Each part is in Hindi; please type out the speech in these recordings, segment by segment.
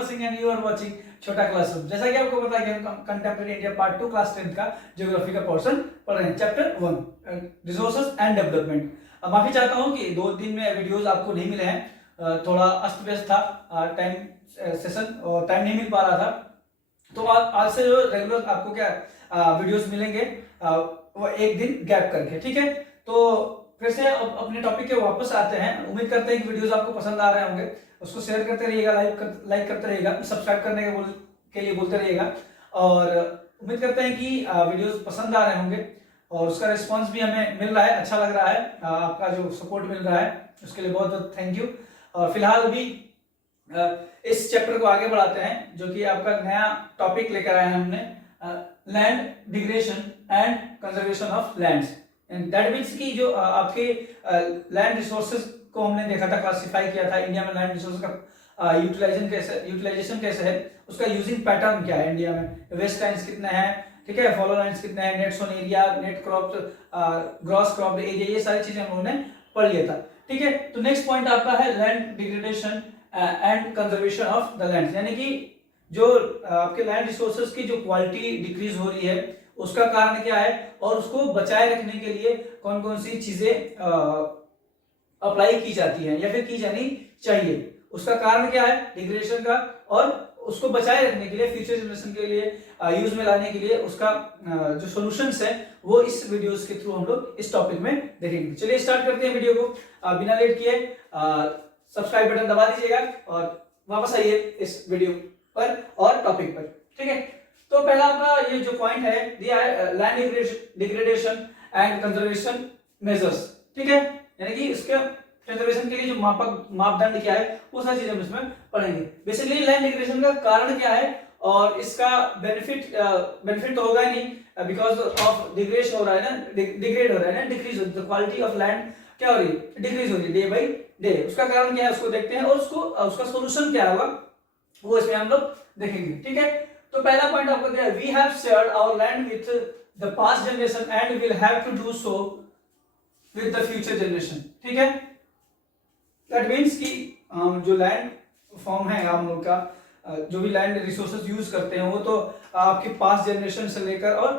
Kumar Singh and you are watching Chhota classroom. जैसा कि आपको पता है कि हम कंटेम्प्रेरी इंडिया पार्ट 2 क्लास 10 का ज्योग्राफी का पोर्शन पढ़ रहे हैं, चैप्टर 1 रिसोर्सेज एंड डेवलपमेंट। माफी चाहता हूं कि 2 दिन में वीडियोस आपको नहीं मिले हैं, थोड़ा अस्त व्यस्त था, टाइम सेशन और टाइम नहीं मिल पा रहा था। तो आज से जो रेगुलर आपको क्या वीडियोस मिलेंगे वो एक दिन गैप करके, ठीक है। तो फिर से अब अपने टॉपिक के वापस आते हैं। उम्मीद करते हैं कि वीडियोस आपको पसंद आ रहे होंगे। उसको शेयर करते रहिएगा, लाइक करते रहिएगा, सब्सक्राइब करने के लिए बोलते रहिएगा। और उम्मीद करते हैं कि वीडियोस पसंद आ रहे होंगे और उसका रिस्पांस भी हमें मिल रहा है, अच्छा लग रहा है। आपका जो सपोर्ट मिल रहा है उसके लिए बहुत बहुत थैंक यू। और फिलहाल अभी इस चैप्टर को आगे बढ़ाते हैं, जो कि आपका नया टॉपिक लेकर आए हैं हमने, land degradation and conservation of lands. That means कि जो आपके लैंड रिसोर्सेज को हमने देखा था, क्लासिफाई किया था इंडिया में लैंड रिसोर्सेज का यूटिलाइजेशन कैसे है, उसका यूजिंग पैटर्न क्या है इंडिया में, वेस्ट लाइन्स कितने हैं, ठीक है, फॉलो लाइन्स कितने हैं, net sown area, net crop, gross crop area, ये सारी चीजें हम लोगों ने पढ़ लिया था, ठीक है। तो नेक्स्ट पॉइंट आपका है land degradation and conservation of the land, यानी कि जो आपके लैंड रिसोर्सेज की जो क्वालिटी डिक्रीज हो रही है उसका कारण क्या है और उसको बचाए रखने के लिए कौन कौन सी चीजें अप्लाई की जाती है या फिर की जानी चाहिए, उसका कारण क्या है डिग्रेडेशन का, और उसको बचाए रखने के लिए, फ्यूचर जनरेशन के लिए यूज में लाने के लिए उसका जो सॉल्यूशंस है वो इस वीडियोस के थ्रू हम लोग इस टॉपिक में देखेंगे। चलिए स्टार्ट करते हैं वीडियो को बिना लेट किए। सब्सक्राइब बटन दबा दीजिएगा और वापस आइए इस वीडियो पर और टॉपिक पर, ठीक है। तो पहला आपका ये जो पॉइंट है दिया है land degradation and conservation measures, ठीक है, यानी कि इसके कंजर्वेशन के लिए जो मापदंड क्या है वो सारी चीजें हम इसमें पढ़ेंगे। बेसिकली लैंड डिग्रेडेशन का कारण क्या है और इसका बेनिफिट तो होगा नहीं, बिकॉज ऑफ डिग्रेडेशन हो रहा है ना, डिग्रेड हो रहा है ना, डिक्रीज हो रही है, क्वालिटी ऑफ लैंड क्या हो रही है, डिक्रीज हो रही है डे बाई डे। उसका कारण क्या है उसको देखते हैं और उसका सोल्यूशन क्या होगा वो इसमें हम लोग देखेंगे, ठीक है। तो पहला पॉइंट आपको दिया है, we have shared our land with the past generation and will have to do so with the future generation, ठीक है। दैट मीन्स कि जो लैंड फॉर्म है हम लोग का, जो भी लैंड रिसोर्सेज यूज करते हैं वो तो आपके पास्ट जनरेशन से लेकर और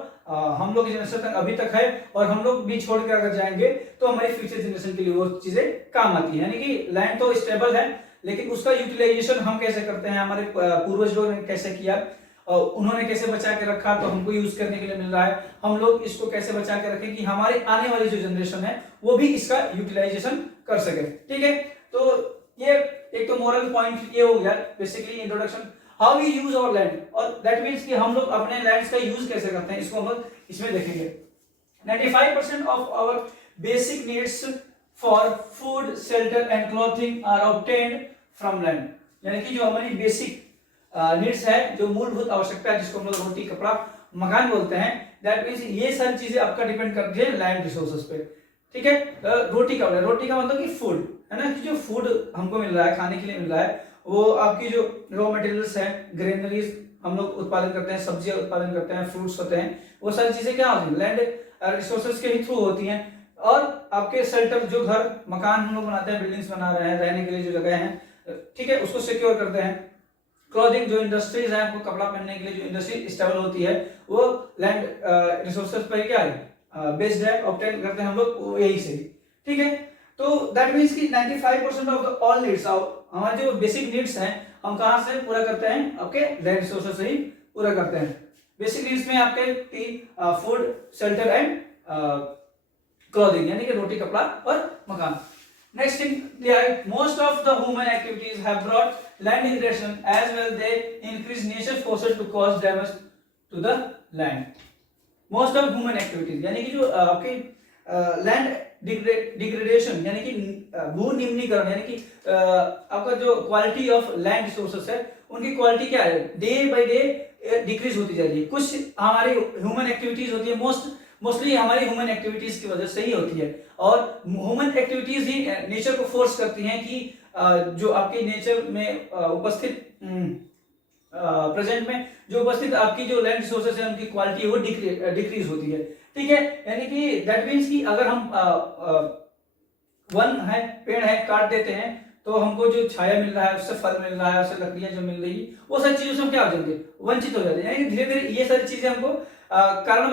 हम लोग की जनरेशन तक अभी तक है, और हम लोग भी छोड़ कर अगर जाएंगे तो हमारी फ्यूचर जनरेशन के लिए वो चीजें काम आती है। यानी कि लैंड तो स्टेबल है लेकिन उसका यूटिलाइजेशन हम कैसे करते हैं, हमारे पूर्वज लोगों ने कैसे किया, उन्होंने कैसे बचा के रखा तो हमको यूज करने के लिए मिल रहा है, हम लोग इसको कैसे बचा के रखें कि हमारे आने वाली जो जनरेशन है वो भी इसका यूटिलाइजेशन कर सके, ठीक है। तो ये एक तो मोरल पॉइंट ये हो गया basically introduction, how we use our land, और दैट मींस कि हम लोग अपने लैंड्स का यूज कैसे करते हैं इसको हम लोग इसमें देखेंगे। 95% of our basic needs for food shelter and clothing are obtained from land, यानी कि जो हमारी बेसिक नीड्स है, जो मूलभूत आवश्यकता है जिसको हम लोग रोटी कपड़ा मकान बोलते हैं, दैट मींस ये सारी चीजें आपका डिपेंड करती है लैंड रिसोर्सेज पे, ठीक है। रोटी का मतलब कि फूड है ना, कि जो फूड हमको मिल रहा है, खाने के लिए मिल रहा है, वो आपकी जो रॉ मटेरियल्स है, ग्रेनरीज हम लोग उत्पादन करते हैं, सब्जियां उत्पादन करते हैं, फ्रूट्स होते हैं, वो सारी चीजें क्या होती है लैंड रिसोर्सेज के ही थ्रू होती हैं। और आपके शेल्टर जो घर मकान हम लोग बनाते हैं, बिल्डिंग्स बना रहे हैं, रहने के लिए जो जगह है, ठीक है, उसको सिक्योर करते हैं। क्लॉथिंग जो इंडस्ट्रीज है, आपको कपड़ा पहनने के लिए जो इंडस्ट्री स्टेबल होती है वो लैंड रिसोर्सेज पर क्या है बेस्ड है, ऑब्टेन करते हैं हम लोग यही से, ठीक है। तो दैट मींस कि 95% ऑफ द ऑल नीड्स, हमारे जो बेसिक नीड्स हैं हम कहां से पूरा करते हैं, आपके लैंड रिसोर्सेज से ही पूरा करते हैं। बेसिक नीड्स में आपके फूड शेल्टर एंड क्लॉथिंग, यानी कि रोटी कपड़ा और मकान। Next thing, most of the human activities have brought land degradation as well. They increase nature forces to cause damage to the land. Most of human activities, यानी कि जो आपके लैंड डिग्रेडेशन यानी कि भू निम्नीकरण, यानी कि आपका जो क्वालिटी ऑफ लैंड रिसोर्सेस है उनकी क्वालिटी क्या है, डे बाय डे डिक्रीज होती जा रही है। कुछ हमारी ह्यूमन एक्टिविटीज होती है, मोस्टली हमारी ह्यूमन एक्टिविटीज की वजह से ही होती है, और ह्यूमन एक्टिविटीज ही नेचर को फोर्स करती हैं कि जो आपके नेचर में उपस्थित प्रेजेंट में जो उपस्थित आपकी जो लैंड रिसोर्सेज है उनकी क्वालिटी वो डिक्रीज होती है, ठीक है। यानी कि दैट मींस कि अगर हम वन है, पेड़ है, काट देते हैं तो हमको जो छाया मिल रहा है, उससे फल मिल रहा है, उससे लकड़ियां जो मिल रही है, वो सारी चीजों से हम क्या हो जाएंगे, वंचित हो जाते हैं। यानी धीरे धीरे ये सारी चीजें हमको कारण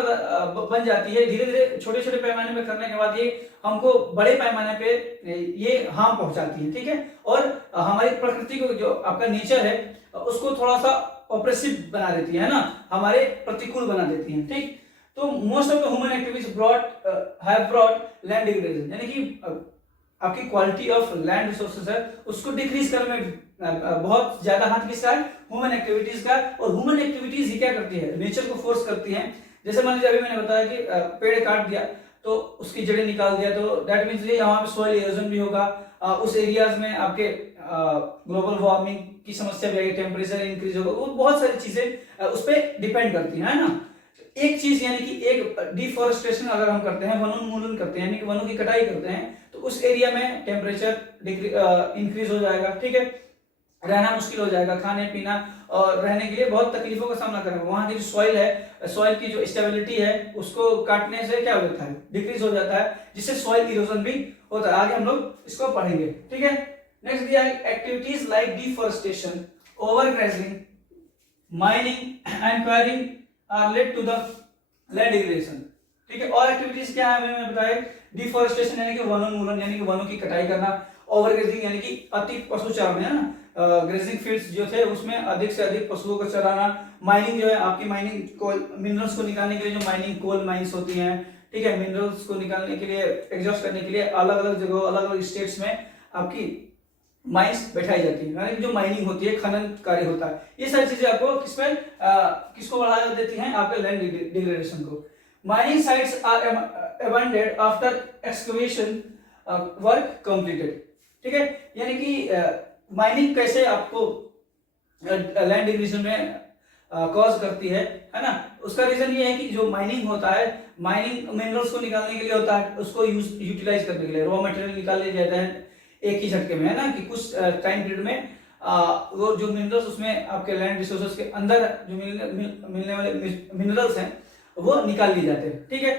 बन जाती है। धीरे धीरे छोटे छोटे पैमाने में करने के बाद ये हमको बड़े पैमाने पे ये हार्म पहुंचाती है, ठीक है। और हमारी प्रकृति को, जो आपका नेचर है, उसको थोड़ा सा ऑप्रेसिव बना देती है ना, हमारे प्रतिकूल बना देती है, ठीक। तो most of the human activities have brought land degradation, यानी कि आपकी क्वालिटी ऑफ लैंड रिसोर्सेज है उसको डिक्रीज करने में बहुत ज्यादा हाथ किसका है, ह्यूमन एक्टिविटीज का। और ह्यूमन एक्टिविटीज ही क्या करती है, नेचर को फोर्स करती है। जैसे मान लीजिए अभी मैंने बताया कि पेड़ काट दिया तो उसकी जड़ें निकाल दिया, तो दैट मीन्स यहाँ पे सॉइल इरोजन भी होगा, उस एरियाज में आपके ग्लोबल वार्मिंग की समस्या भी आएगी, टेम्परेचर इंक्रीज होगा, वो बहुत सारी चीजें उस पर डिपेंड करती है ना। एक चीज यानी कि एक डिफॉरेस्टेशन अगर हम करते हैं, वनोन्मूलन करते हैं, यानी कि वनों की कटाई करते हैं, तो उस एरिया में टेम्परेचर इंक्रीज हो जाएगा, ठीक है। रहना मुश्किल हो जाएगा, खाने पीना और रहने के लिए बहुत तकलीफों का सामना करेंगे। वहां की जो सॉइल है, सॉइल की जो स्टेबिलिटी है, उसको काटने से क्या होता है, डिक्रीज हो जाता है, जिससे सॉइल इरोजन भी होता है। आगे हम लोग इसको पढ़ेंगे, ठीक है। नेक्स्ट दिया है activities like deforestation, overgrazing, mining and quarrying are lead to the land degradation, ठीक है। और एक्टिविटीज क्या है मैंने बताया, डिफॉरेस्टेशन यानी कि वनोन्मूलन, यानी कि वनों की कटाई करना, ओवरग्रेजिंग यानी कि अति पशु चारण है ना, ग्रेजिंग फील्ड्स जो थे उसमें अधिक से अधिक पशुओं को चराना, माइनिंग जो है आपकी माइनिंग कोल मिनरल्स को निकालने के लिए जो माइनिंग कोल माइंस होती हैं, ठीक है, मिनरल्स को निकालने के लिए, एग्जॉस्ट करने के लिए अलग अलग जगह, अलग अलग स्टेट्स में आपकी माइंस बैठाई जाती है, यानी जो माइनिंग होती है, खनन कार्य होता है। ये सारी चीजें आपको किसको बढ़ा देती हैं, आपके लैंड डिग्रेडेशन को। Mining sites are abandoned after excavation work completed, ठीक है। यानी कि माइनिंग कैसे आपको लैंड डिग्रेडेशन में कॉज करती है ना। उसका रीजन ये है कि जो माइनिंग होता है, माइनिंग मिनरल्स को निकालने के लिए होता है, उसको यूटिलाइज करने के लिए रॉ मटेरियल निकाल लिया जाता है एक ही झटके में, है ना, कि कुछ टाइम पीरियड में वो जो मिनरल्स उसमें आपके लैंड रिसोर्सेज के अंदर जो मिलने वाले मिनरल्स हैं वो निकाल लिए जाते हैं, ठीक है।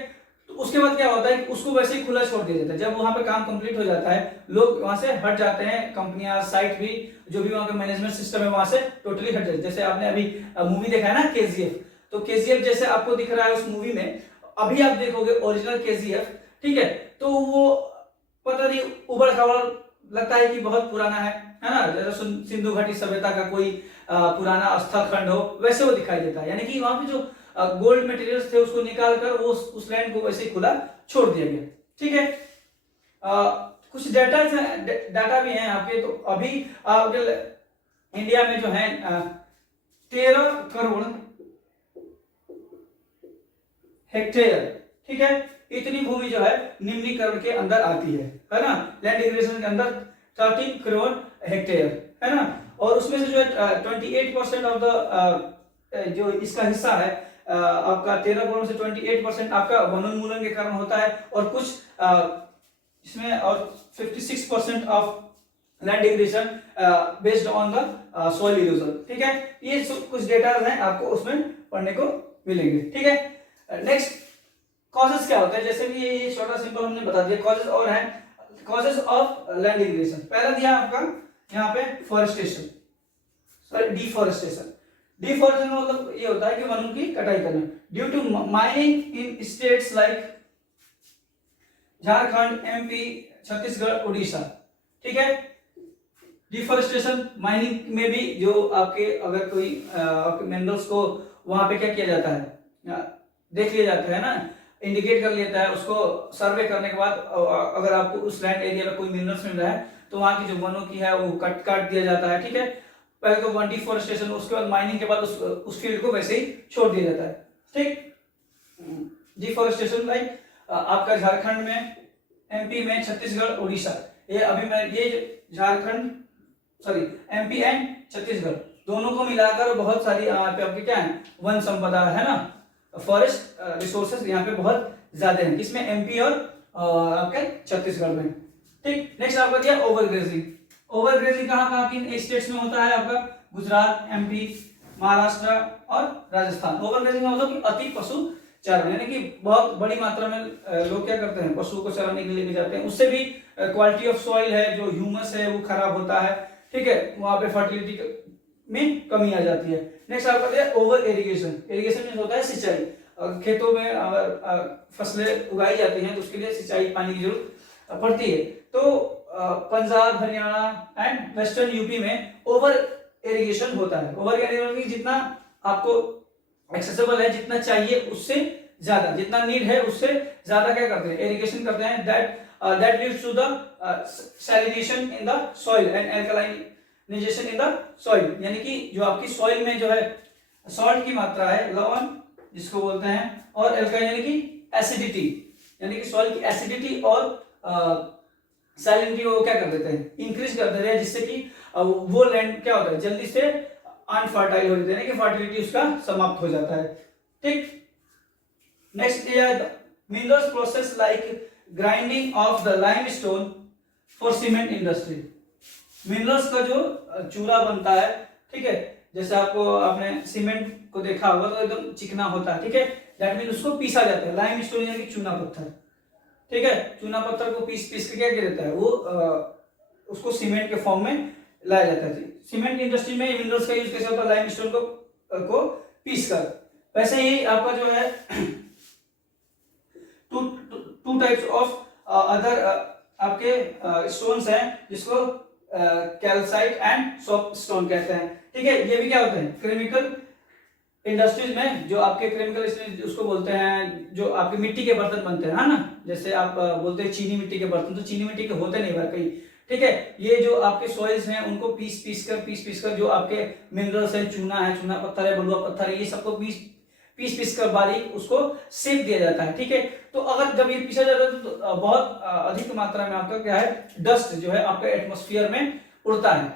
तो उसके बाद क्या होता है कि उसको वैसे ही खुला छोड़ दिया जाता है। जब वहां पे काम कंप्लीट हो जाता है, लोग वहां से हट जाते हैं, कंपनियां, साइट भी, जो भी वहां का मैनेजमेंट सिस्टम है वहां से टोटली हट जाते हैं। जैसे आपने अभी मूवी देखा है ना केजीएफ, तो केजीएफ जैसे आपको दिख रहा है उस मूवी में, अभी आप देखोगे ओरिजिनल केजीएफ, ठीक है, तो वो पता नहीं उबड़ खाबड़ लगता है कि बहुत पुराना है ना, जैसे सिंधु घाटी सभ्यता का कोई पुराना स्थल खंड हो, वैसे वो दिखाई देता है। यानी कि वहां पे जो गोल्ड मटेरियल्स थे उसको निकाल कर वो उस लैंड को वैसे ही खुला छोड़ दिया गया, ठीक है। कुछ डाटा भी हैं आपके। तो अभी आपके इंडिया में जो है 13 करोड़ हेक्टेयर, ठीक है, इतनी भूमि जो है निम्नीकरण के अंदर आती है ना, लैंड डिग्रेडेशन के अंदर 13 करोड़ हेक्टेयर, है ना। और उसमें से जो है 28% ऑफ द जो इसका हिस्सा है आपका 13 करोड़ से 28% आपका वनोन्मूलन के कारण होता है, और कुछ इसमें और 56% of land degradation based on the soil erosion, ठीक है। ये कुछ डेटा हैं आपको उसमें पढ़ने को मिलेंगे, ठीक है। नेक्स्ट कॉजेस क्या होते हैं, जैसे कि ये छोटा सिंपल हमने बता दिया। कॉजेस और हैं, कॉजेस ऑफ लैंड डिग्रेडेशन। पहला दिया आपका यहाँ पे फॉरेस्टेशन, सॉरी डिफॉरेस्टेशन। डिफॉरेस्टेशन मतलब ये होता है कि वनों की कटाई करना due to mining in states like Jharkhand, MP, Chhattisgarh, Orissa, ठीक है। डिफॉरेस्टेशन माइनिंग में भी जो आपके अगर कोई आपके मिनरल्स को वहां पे क्या किया जाता है, देख लिया जाता है ना, इंडिकेट कर लेता है, उसको सर्वे करने के बाद अगर आपको उस लैंड एरिया में कोई मिनरल्स मिल रहा है तो वहां की जो वनों की है वो काट दिया जाता है, ठीक है। पहले तो वन डिफॉरेस्टेशन, उसके बाद माइनिंग के बाद उस फील्ड को वैसे ही छोड़ दिया जाता है, ठीक। डिफॉरेस्टेशन लाइक आपका झारखंड में, एमपी में, छत्तीसगढ़, उड़ीसा, ये अभी मैं ये Jharkhand sorry MP and Chhattisgarh दोनों को मिलाकर बहुत सारी यहाँ पे आपकी क्या है, वन संपदा है ना, फॉरेस्ट रिसोर्सेज यहाँ पे बहुत ज्यादा हैं, किसमें, एमपी और आपके छत्तीसगढ़ में, ठीक। नेक्स्ट आपका दिया ओवरग्रेजिंग। ओवरग्रेजिंग कहाँ किन स्टेट्स में होता है आपका, गुजरात, एमपी, महाराष्ट्र और राजस्थान। ओवरग्रेजिंग का मतलब अति पशु चारण, यानी कि बहुत बड़ी मात्रा में लोग क्या करते हैं, पशुओं को चराने के लिए भी जाते हैं, उससे भी क्वालिटी ऑफ सॉइल है, जो ह्यूमस है वो खराब होता है, ठीक है, वहां पे फर्टिलिटी में कमी आ जाती है। नेक्स्ट आपका दिया ओवर इरिगेशन। इरिगेशन मींस होता है सिंचाई। खेतों में अगर फसलें उगाई जाती हैं तो उसके लिए सिंचाई पानी की जरूरत पड़ती है। तो Punjab, Haryana and western UP में ओवर इरिगेशन होता है। ओवर इरिगेशन जितना आपको एक्सेसिबल है, जितना चाहिए उससे ज्यादा, जितना नीड है उससे ज्यादा क्या करते हैं, इरिगेशन करते हैं। That leads to the salination in the soil and alkalination in the soil, यानी कि जो आपकी सॉइल में जो है सॉल्ट की मात्रा है, लवण जिसको बोलते हैं, और एल्काइन यानी कि एसिडिटी, यानी कि सॉइल की एसिडिटी और सैलिनिटी को क्या कर देते हैं, इंक्रीज कर देते हैं, जिससे कि वो लैंड क्या होता है, जल्दी से अनफर्टाइल हो जाता है, यानी कि फर्टिलिटी उसका समाप्त हो जाता है। ठीक। Next minerals process like grinding of the limestone for cement industry. Minerals का जो चूरा बनता है, ठीक है, जैसे आपने सीमेंट को देखा होगा तो एकदम चिकना होता है, ठीक है, दैट मीन उसको पीसा जाता है। लाइमस्टोन यानी कि चूना पत्थर, ठीक है, चूना पत्थर को पीस के क्या किया जाता है, वो उसको सीमेंट के फॉर्म में लाया जाता है। सीमेंट इंडस्ट्री में मिनरल्स का यूज कैसे होता है, लाइमस्टोन को पीस कर। वैसे ही आपका जो है टू टाइप्स ऑफ अदर आपके स्टोन्स हैं, जिसको कैल्साइट एंड सॉफ्टस्टोन कहते हैं, ठीक है। ये भी क्या होते हैं, केमिकल इंडस्ट्रीज में जो आपके केमिकल उसको बोलते हैं, जो आपके मिट्टी के बर्तन बनते हैं, है ना, जैसे आप बोलते हैं चीनी मिट्टी के बर्तन, तो चीनी मिट्टी के होते नहीं वाकई, ठीक है। ये जो आपके सॉइल्स हैं उनको पीस कर जो आपके मिनरल्स है, चूना है, चूना पत्थर है, बलुआ पत्थर है, ये सबको पीस कर बारीक उसको सेक दिया जाता है, ठीक है। तो अगर जब ये पीसा जाता है तो बहुत अधिक मात्रा में आपका क्या है, डस्ट जो है आपके एटमॉस्फेयर में उड़ता है,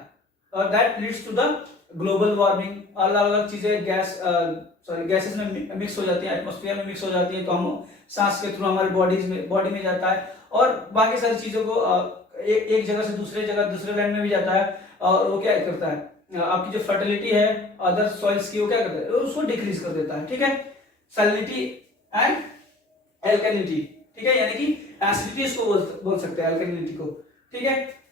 और that leads to the global warming. अलग अलग चीजें गैसेस में मिक्स हो जाती है, एटमॉस्फेयर में मिक्स हो जाती है, तो हम सांस के थ्रू हमारे बॉडी में जाता है, और बाकी सारी चीजों को एक जगह से दूसरे लैंड में भी जाता है, और वो क्या करता है, आपकी जो फर्टिलिटी है अदर सॉइल्स की, वो क्या करता है, उसको डिक्रीज कर देता है, ठीक है। सैलिनिटी एंड एल्कलिनिटी, ठीक है, यानी कि एसिडिटी इसको बोल सकते हैं, एल्कलिनिटी को, ठीक है।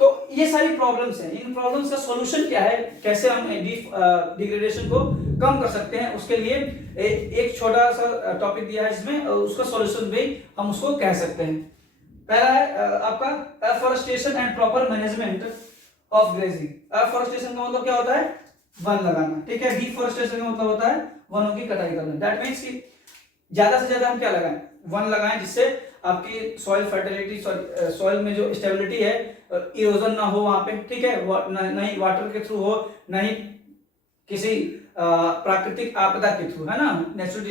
तो ये सारी प्रॉब्लम्स हैं, इन प्रॉब्लम्स का सॉल्यूशन क्या है, कैसे हम डिग्रेडेशन को कम कर सकते हैं, उसके लिए एक छोटा सा टॉपिक दिया है, जिसमें उसका सॉल्यूशन भी हम उसको कह सकते हैं। पहला है आपका afforestation and proper management of grazing. Afforestation का मतलब क्या होता है, वन लगाना, ठीक है। डिफॉरेस्टेशन का मतलब होता है वनों की कटाई करना। दैट मीन्स कि ज्यादा से ज्यादा हम क्या लगाएं, वन लगाएं, जिससे आपकी सॉइल फर्टिलिटी, सॉइल में जो स्टेबिलिटी है, इरोजन ना हो वहां पे, ठीक है, नहीं वाटर के थ्रू हो, नहीं किसी प्राकृतिक आपदा के थ्रू, है ना, नेचुरल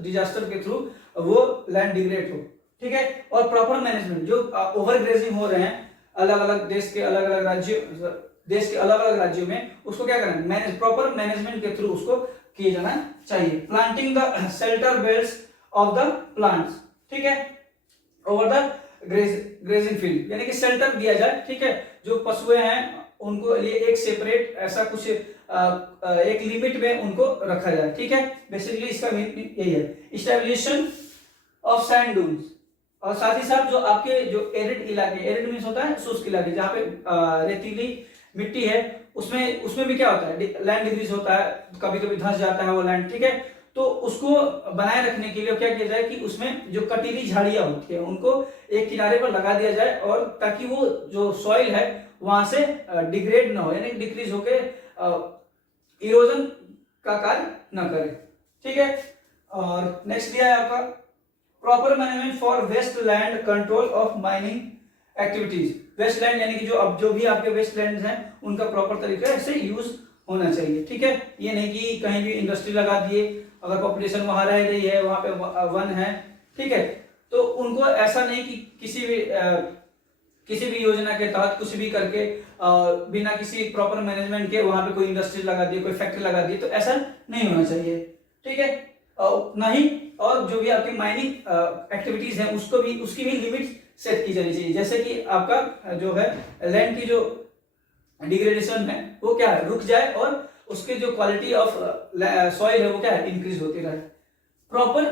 डिजास्टर के थ्रू वो लैंड डिग्रेड हो, ठीक है। और प्रॉपर मैनेजमेंट, जो ओवर ग्रेजिंग हो रहे हैं अलग अलग देश के अलग अलग राज्यों में, उसको क्या करना है, प्रॉपर मैनेजमेंट के थ्रू उसको किया जाना चाहिए। Planting the shelter belts of the plants, ठीक है, ओवर द ग्रेजिंग फील्ड, यानी कि शेल्टर दिया जाए, ठीक है। जो पशुएं हैं उनको लिए एक सेपरेट ऐसा कुछ एक लिमिट में उनको रखा जाए, ठीक है। बेसिकली इसका मीन यही है। इस्टेब्लिशन ऑफ सैंड डून्स, और साथ ही साथ जो आपके जो एरिड इलाके, एरिड मीन्स होता है शुष्क इलाके, जहाँ पे रेतीली मिट्टी है, उसमें भी क्या होता है, लैंड डिक्रीज होता है, कभी कभी धंस जाता है वो लैंड, ठीक है। तो उसको बनाए रखने के लिए क्या किया जाए कि उसमें जो कटीली झाड़ियां होती है उनको एक किनारे पर लगा दिया जाए, और ताकि वो जो सॉइल है वहां से डिग्रेड ना हो, यानी डिक्रीज होके इरोजन का कार्य ना करे, ठीक है। और नेक्स्ट दिया है आपका proper management for waste land control of mining activities. Waste land यानी कि जो भी आपके वेस्ट लैंड हैं उनका प्रॉपर तरीके से यूज होना चाहिए, ठीक है। ये नहीं कि कहीं भी इंडस्ट्री लगा दिए, अगर पॉपुलेशन वहां रह रही है, वहां पे वन है, ठीक है, तो उनको ऐसा नहीं कि किसी भी योजना के तहत कुछ भी करके बिना किसी प्रॉपर मैनेजमेंट के वहां पे कोई इंडस्ट्री लगा दी, कोई फैक्ट्री लगा दी, तो ऐसा नहीं होना चाहिए, ठीक है। नहीं, और जो भी आपकी माइनिंग एक्टिविटीज है उसकी भी लिमिट सेट की जानी चाहिए, जैसे कि आपका जो है लैंड की जो डिग्रेडेशन है वो क्या है, रुक जाए, और उसकी जो क्वालिटी ऑफ सॉइल है वो क्या है, इंक्रीज होती रहे। Proper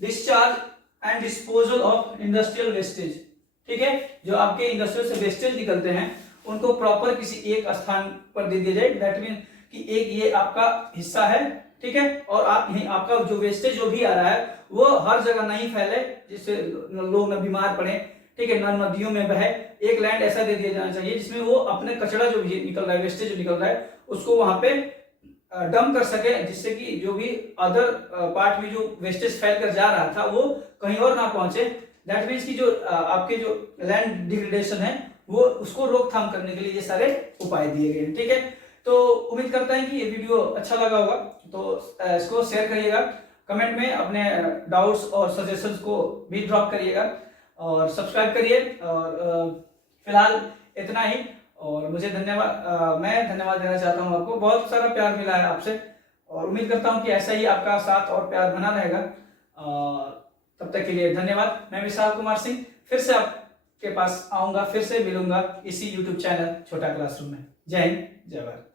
discharge and disposal of industrial wastage, ठीक है, जो आपके इंडस्ट्रियल से वेस्टेज निकलते हैं उनको प्रॉपर किसी एक स्थान पर दे दिया जाए। दैट मीन कि एक ये आपका हिस्सा है, ठीक है, और आप यही आपका जो वेस्टेज जो भी आ रहा है वो हर जगह नहीं फैले, जिससे लोग न बीमार पड़े, ठीक है, ना नदियों में बहे। एक लैंड ऐसा दे दिया जाना चाहिए जिसमें वो अपने कचरा जो भी निकल रहा है, वेस्टेज जो निकल रहा है, उसको वहां पे डंप कर सके, जिससे कि जो भी अदर पार्ट में जो वेस्टेज फैल कर जा रहा था वो कहीं और ना पहुंचे। दैट मीन्स की जो आपके जो लैंड डिग्रेडेशन है वो उसको रोकथाम करने के लिए ये सारे उपाय दिए गए हैं, ठीक है। तो उम्मीद करता है कि ये वीडियो अच्छा लगा होगा, तो इसको शेयर करिएगा, कमेंट में अपने डाउट्स और सजेशंस को भी ड्रॉप करिएगा और सब्सक्राइब करिए। और फिलहाल इतना ही, और मुझे धन्यवाद, मैं धन्यवाद देना चाहता हूँ आपको। बहुत सारा प्यार मिला है आपसे और उम्मीद करता हूँ कि ऐसा ही आपका साथ और प्यार बना रहेगा। तब तक के लिए धन्यवाद। मैं विशाल कुमार सिंह फिर से आपके पास आऊंगा, फिर से मिलूंगा इसी YouTube चैनल छोटा क्लासरूम में। जय हिंद, जय भारत।